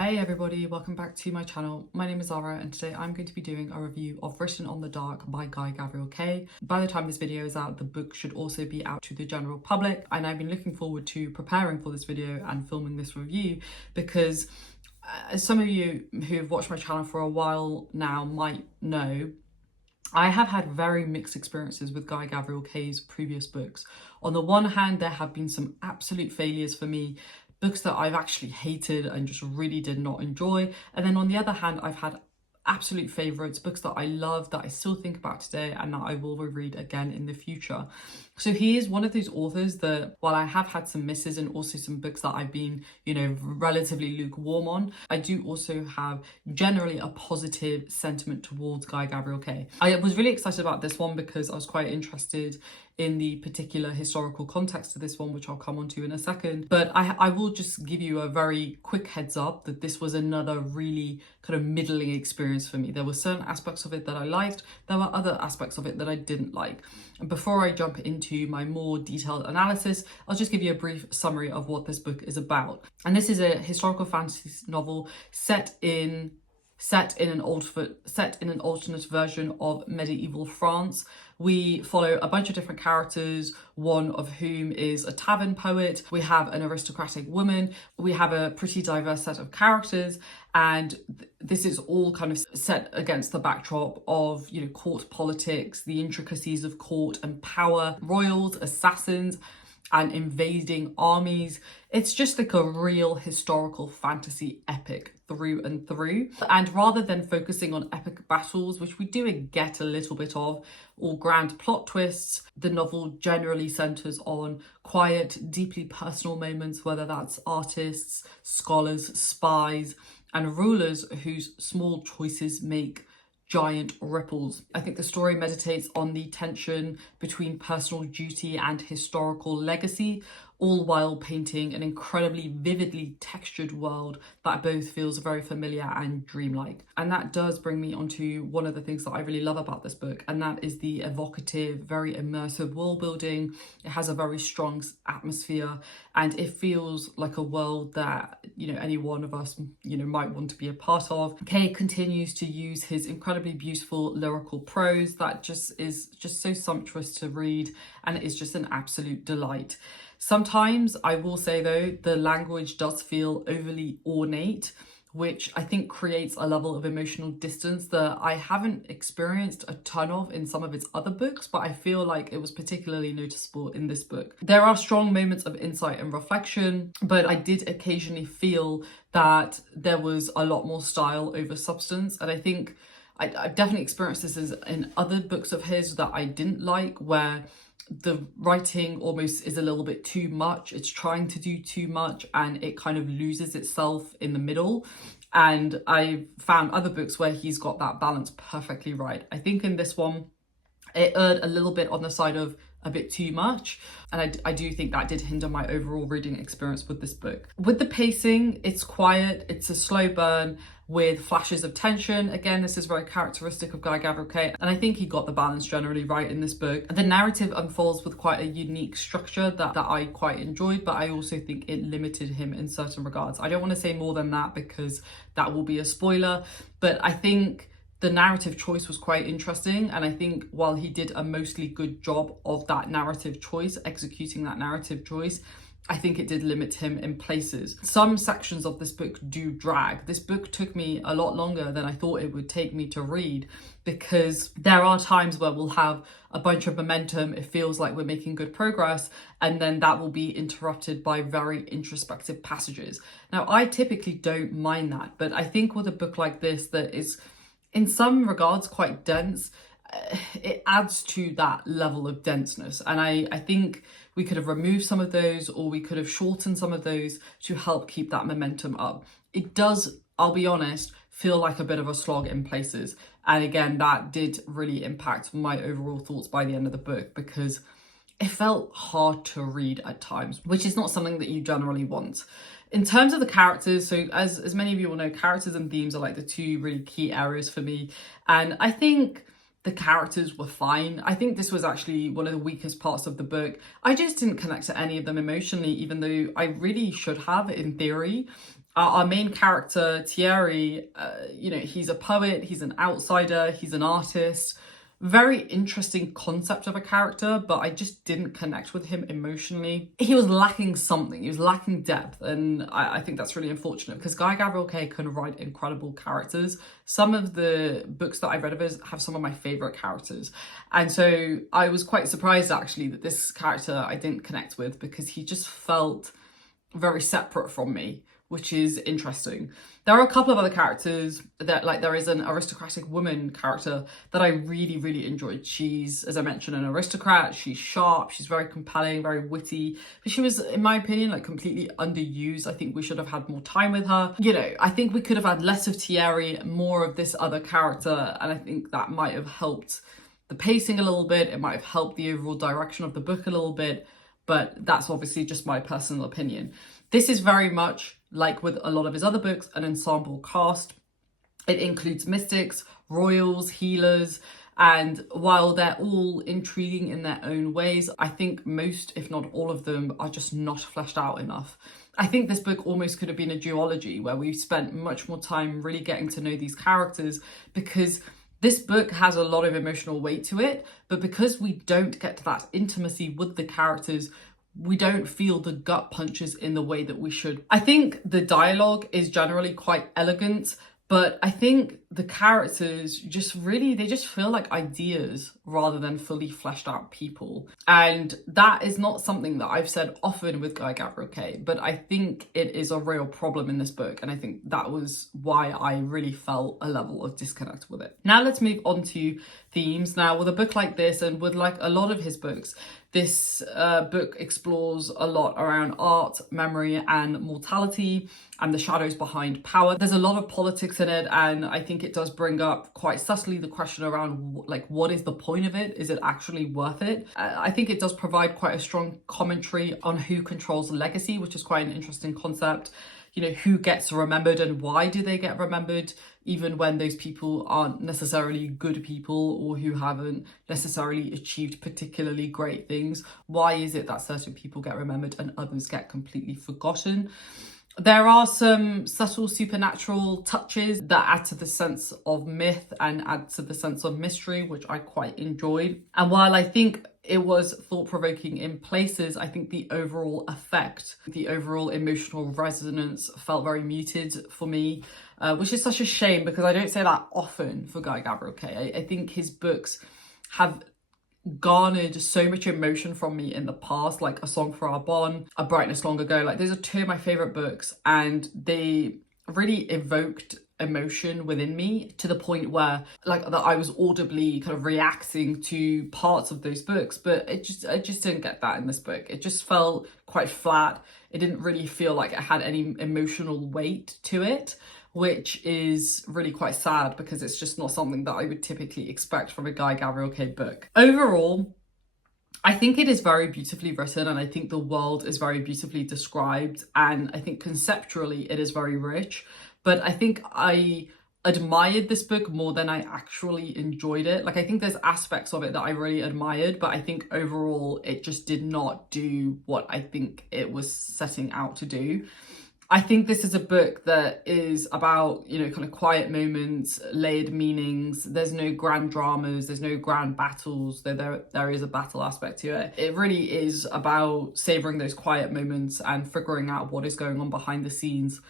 Hey everybody, welcome back to my channel. My name is Zara and today I'm going to be doing a review of Written on the Dark by Guy Gabriel Kay. By the time this video is out, the book should also be out to the general public, and I've been looking forward to preparing for this video and filming this review because as some of you who have watched my channel for a while now might know, I have had very mixed experiences with Guy Gabriel Kay's previous books. On the one hand, there have been some absolute failures for me, books that I've actually hated and just really did not enjoy. And then on the other hand, I've had absolute favourites, books that I love, that I still think about today and that I will reread again in the future. So he is one of those authors that, while I have had some misses and also some books that I've been, relatively lukewarm on, I do also have generally a positive sentiment towards Guy Gabriel Kay. I was really excited about this one because I was quite interested in the particular historical context of this one, which I'll come on to in a second. But I will just give you a very quick heads up that this was another really kind of middling experience for me. There were certain aspects of it that I liked, there were other aspects of it that I didn't like. And before I jump into my more detailed analysis, I'll just give you a brief summary of what this book is about. And this is a historical fantasy novel set in an alternate version of medieval France. We follow a bunch of different characters, one of whom is a tavern poet. We have an aristocratic woman. We have a pretty diverse set of characters, and this is all kind of set against the backdrop of, court politics, the intricacies of court and power, royals, assassins, and invading armies. It's just like a real historical fantasy epic through and through. And rather than focusing on epic battles, which we do get a little bit of, or grand plot twists, the novel generally centers on quiet, deeply personal moments, whether that's artists, scholars, spies, and rulers whose small choices make giant ripples. I think the story meditates on the tension between personal duty and historical legacy, all while painting an incredibly vividly textured world that both feels very familiar and dreamlike. And that does bring me onto one of the things that I really love about this book, and that is the evocative, very immersive world building. It has a very strong atmosphere, and it feels like a world that, any one of us, might want to be a part of. Kay continues to use his incredibly beautiful lyrical prose that is just so sumptuous to read, and it is just an absolute delight. Sometimes, I will say though, the language does feel overly ornate, which I think creates a level of emotional distance that I haven't experienced a ton of in some of its other books, but I feel like it was particularly noticeable in this book. There are strong moments of insight and reflection, but I did occasionally feel that there was a lot more style over substance, and I think I've definitely experienced this in other books of his that I didn't like, where the writing almost is a little bit too much. It's trying to do too much and it kind of loses itself in the middle. And I found other books where he's got that balance perfectly right. I think in this one, it erred a little bit on the side of a bit too much, and I do think that did hinder my overall reading experience with this book. With the pacing, it's quiet, it's a slow burn with flashes of tension. Again, this is very characteristic of Guy Gabriel Kay, and I think he got the balance generally right in this book. The narrative unfolds with quite a unique structure that I quite enjoyed, but I also think it limited him in certain regards. I don't want to say more than that because that will be a spoiler, but I think the narrative choice was quite interesting, and I think while he did a mostly good job of that narrative choice, executing that narrative choice, I think it did limit him in places. Some sections of this book do drag. This book took me a lot longer than I thought it would take me to read, because there are times where we'll have a bunch of momentum, it feels like we're making good progress, and then that will be interrupted by very introspective passages. Now, I typically don't mind that, but I think with a book like this that is in some regards quite dense, it adds to that level of denseness. And I think we could have removed some of those, or we could have shortened some of those to help keep that momentum up. It does, I'll be honest, feel like a bit of a slog in places. And again, that did really impact my overall thoughts by the end of the book, because it felt hard to read at times, which is not something that you generally want. In terms of the characters, so as many of you will know, characters and themes are like the two really key areas for me. And I think the characters were fine. I think this was actually one of the weakest parts of the book. I just didn't connect to any of them emotionally, even though I really should have in theory. Our main character, Thierry, you know, he's a poet, he's an outsider, he's an artist. Very interesting concept of a character, but I just didn't connect with him emotionally. He was lacking something, he was lacking depth, and I think that's really unfortunate because Guy Gabriel Kay can write incredible characters. Some of the books that I've read of his have some of my favourite characters. And so I was quite surprised actually that this character I didn't connect with because he just felt very separate from me, which is interesting. There are a couple of other characters that, like, there is an aristocratic woman character that I really enjoyed. She's, as I mentioned, an aristocrat. She's sharp, she's very compelling, very witty, but she was, in my opinion, like completely underused. I think we should have had more time with her. You know, I think we could have had less of Thierry, more of this other character, and I think that might have helped the pacing a little bit. It might have helped the overall direction of the book a little bit, but that's obviously just my personal opinion. This is very much, like with a lot of his other books, an ensemble cast. It includes mystics, royals, healers, and while they're all intriguing in their own ways, I think most, if not all of them, are just not fleshed out enough. I think this book almost could have been a duology where we've spent much more time really getting to know these characters, because this book has a lot of emotional weight to it, but because we don't get to that intimacy with the characters, we don't feel the gut punches in the way that we should. I think the dialogue is generally quite elegant, but I think the characters just really, they just feel like ideas rather than fully fleshed out people. And that is not something that I've said often with Guy Gabriel Kay, but I think it is a real problem in this book. And I think that was why I really felt a level of disconnect with it. Now let's move on to themes. Now with a book like this, and with like a lot of his books, this book explores a lot around art, memory, and mortality, and the shadows behind power. There's a lot of politics in it, and I think it does bring up quite subtly the question around, like, what is the point of it? Is it actually worth it? I think it does provide quite a strong commentary on who controls legacy, which is quite an interesting concept. You know, who gets remembered and why do they get remembered, even when those people aren't necessarily good people or who haven't necessarily achieved particularly great things. Why is it that certain people get remembered and others get completely forgotten? There are some subtle supernatural touches that add to the sense of myth and add to the sense of mystery, which I quite enjoyed. And while I think it was thought-provoking in places, I think the overall effect, the overall emotional resonance felt very muted for me, which is such a shame because I don't say that often for Guy Gabriel Kay. I think his books have garnered so much emotion from me in the past, like A Song for Our Bond, A Brightness Long Ago. Like, those are two of my favorite books, and they really evoked emotion within me to the point where, like, that I was audibly kind of reacting to parts of those books. But I just didn't get that in this book. It just felt quite flat. It didn't really feel like it had any emotional weight to it, which is really quite sad because it's just not something that I would typically expect from a Guy Gabriel Kay book. Overall, I think it is very beautifully written, and I think the world is very beautifully described, and I think conceptually it is very rich. But I think I admired this book more than I actually enjoyed it. Like, I think there's aspects of it that I really admired, but I think overall it just did not do what I think it was setting out to do. I think this is a book that is about, you know, kind of quiet moments, layered meanings. There's no grand dramas, there's no grand battles, though there is a battle aspect to it. It really is about savouring those quiet moments and figuring out what is going on behind the scenes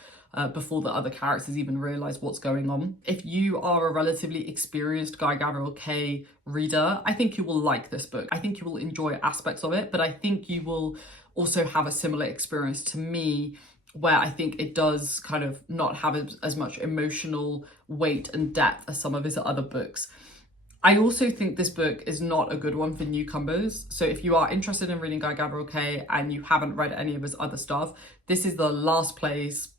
before the other characters even realise what's going on. If you are a relatively experienced Guy Gabriel Kay reader, I think you will like this book. I think you will enjoy aspects of it, but I think you will also have a similar experience to me, where I think it does kind of not have as much emotional weight and depth as some of his other books. I also think this book is not a good one for newcomers. So if you are interested in reading Guy Gabriel Kay and you haven't read any of his other stuff, this is the last place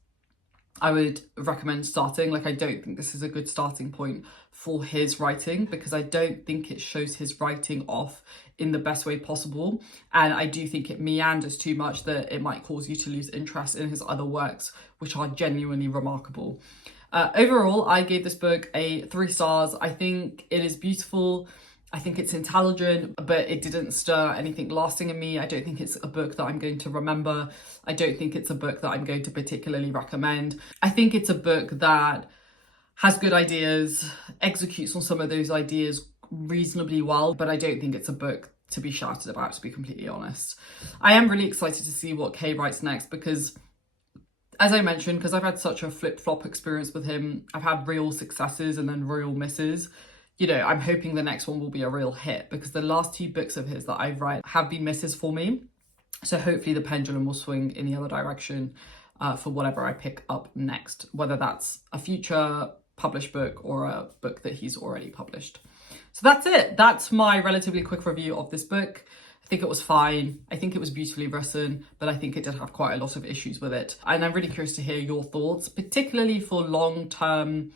I would recommend starting. Like, I don't think this is a good starting point for his writing because I don't think it shows his writing off in the best way possible. And I do think it meanders too much that it might cause you to lose interest in his other works, which are genuinely remarkable. Overall, I gave this book 3 stars. I think it is beautiful. I think it's intelligent, but it didn't stir anything lasting in me. I don't think it's a book that I'm going to remember. I don't think it's a book that I'm going to particularly recommend. I think it's a book that has good ideas, executes on some of those ideas reasonably well, but I don't think it's a book to be shouted about, to be completely honest. I am really excited to see what Kay writes next because, as I mentioned, because I've had such a flip-flop experience with him, I've had real successes and then real misses. You know, I'm hoping the next one will be a real hit because the last 2 books of his that I've read have been misses for me. So hopefully the pendulum will swing in the other direction for whatever I pick up next, whether that's a future published book or a book that he's already published. So that's it. That's my relatively quick review of this book. I think it was fine. I think it was beautifully written, but I think it did have quite a lot of issues with it. And I'm really curious to hear your thoughts, particularly for long-term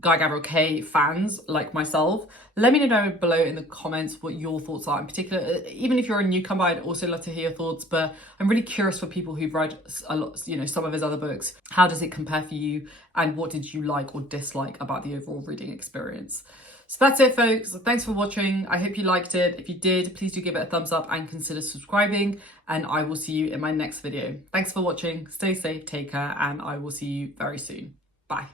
Guy Gabriel Kay fans like myself. Let me know below in the comments what your thoughts are in particular. Even if you're a newcomer, I'd also love to hear your thoughts, but I'm really curious for people who've read a lot, you know, some of his other books. How does it compare for you? And what did you like or dislike about the overall reading experience? So that's it, folks. Thanks for watching. I hope you liked it. If you did, please do give it a thumbs up and consider subscribing, and I will see you in my next video. Thanks for watching. Stay safe, take care, and I will see you very soon. Bye.